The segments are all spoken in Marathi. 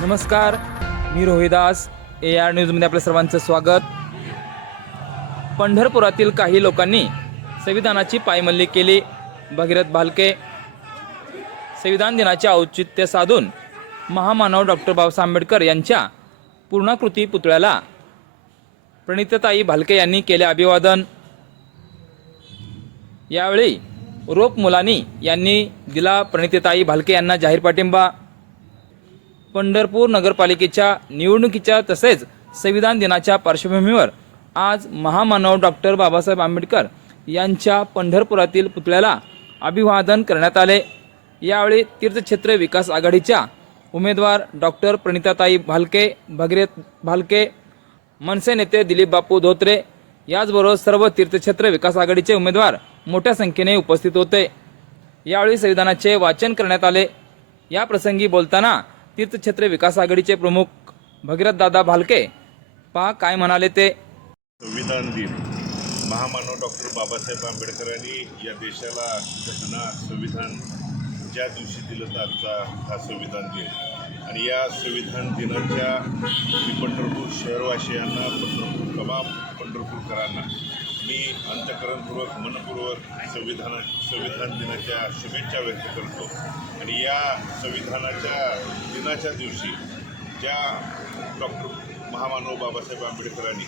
नमस्कार मी रोहिदास ए आर न्यूजमध्ये आपल्या सर्वांचं स्वागत. पंढरपुरातील काही लोकांनी संविधानाची पायमल्ली केली. भगीरथ भालके संविधान दिनाचे औचित्य साधून महामानव डॉक्टर बाबासाहेब आंबेडकर यांच्या पूर्णाकृती पुतळ्याला प्रणितताई भालके यांनी केले अभिवादन. यावेळी रोप मुलानी यांनी दिला प्रणितताई भालके यांना जाहीर पाठिंबा. पंढरपूर नगरपालिकेच्या निवडणुकीच्या तसेच संविधान दिनाच्या पार्श्वभूमीवर आज महामानव डॉक्टर बाबासाहेब आंबेडकर यांच्या पंढरपुरातील पुतळ्याला अभिवादन करण्यात आले. यावेळी तीर्थक्षेत्र विकास आघाडीच्या उमेदवार डॉक्टर प्रणिताताई भालके भगीरथ भालके मनसे नेते दिलीप बापू धोत्रे याचबरोबर सर्व तीर्थक्षेत्र विकास आघाडीचे उमेदवार मोठ्या संख्येने उपस्थित होते. यावेळी संविधानाचे वाचन करण्यात आले. या प्रसंगी बोलताना तीर्थक्षेत्र विकास आघाडीचे प्रमुख भगीरथ दादा भालके पहा काय म्हणाले ते? संविधान दिन. महामानव डॉक्टर बाबासाहेब आंबेडकरांनी या देशाला घटना संविधान ज्या दिवशी दिलं तर आजचा हा संविधान दिन. आणि या संविधान दिनाच्या मी पंढरपूर शहरवासियांना पंढरपूर तमाम पंढरपूरकरांना मी अंतकरणपूर्वक मनपूर्वक संविधाना संविधान दिनाच्या शुभेच्छा व्यक्त करतो. आणि या संविधानाच्या दिनाच्या दिवशी ज्या डॉक्टर महामानव बाबासाहेब आंबेडकरांनी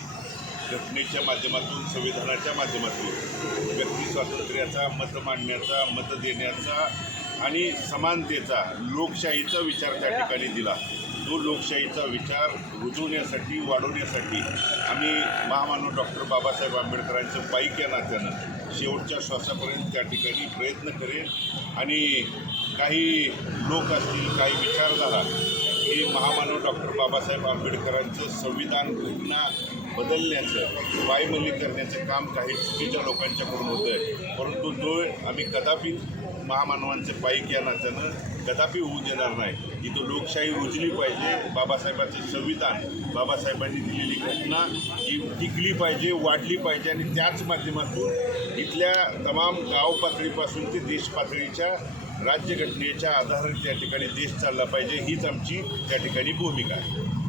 घटनेच्या माध्यमातून संविधानाच्या माध्यमातून व्यक्ती स्वातंत्र्याचा मत मांडण्याचा मत देण्याचा आणि समानतेचा लोकशाहीचा विचार त्या ठिकाणी दिला. तो लोकशाहीचा विचार रुजवण्यासाठी वाढवण्यासाठी आम्ही महामानव डॉक्टर बाबासाहेब आंबेडकरांचं बाईक या नात्यानं शेवटच्या श्वासापर्यंत त्या ठिकाणी प्रयत्न करेन. आणि काही लोक असतील काही विचारधारा हे महामानव डॉक्टर बाबासाहेब आंबेडकरांचं संविधान घटना बदलण्याचं पायमल्ली करण्याचं काम काही चुकीच्या लोकांच्याकडून होतं आहे परंतु तो आम्ही कदापि महामानवांचे पाईक या नात्यानं कदापि होऊ देणार नाही. इथं लोकशाही रुजली पाहिजे बाबासाहेबांचे संविधान बाबासाहेबांनी दिलेली घटना ही टिकली पाहिजे वाढली पाहिजे आणि त्याच माध्यमातून इथल्या तमाम गाव पातळीपासून ते देश पातळीच्या राज्यघटनेच्या आधारे त्या ठिकाणी देश चालला पाहिजे हीच आमची त्या ठिकाणी भूमिका आहे.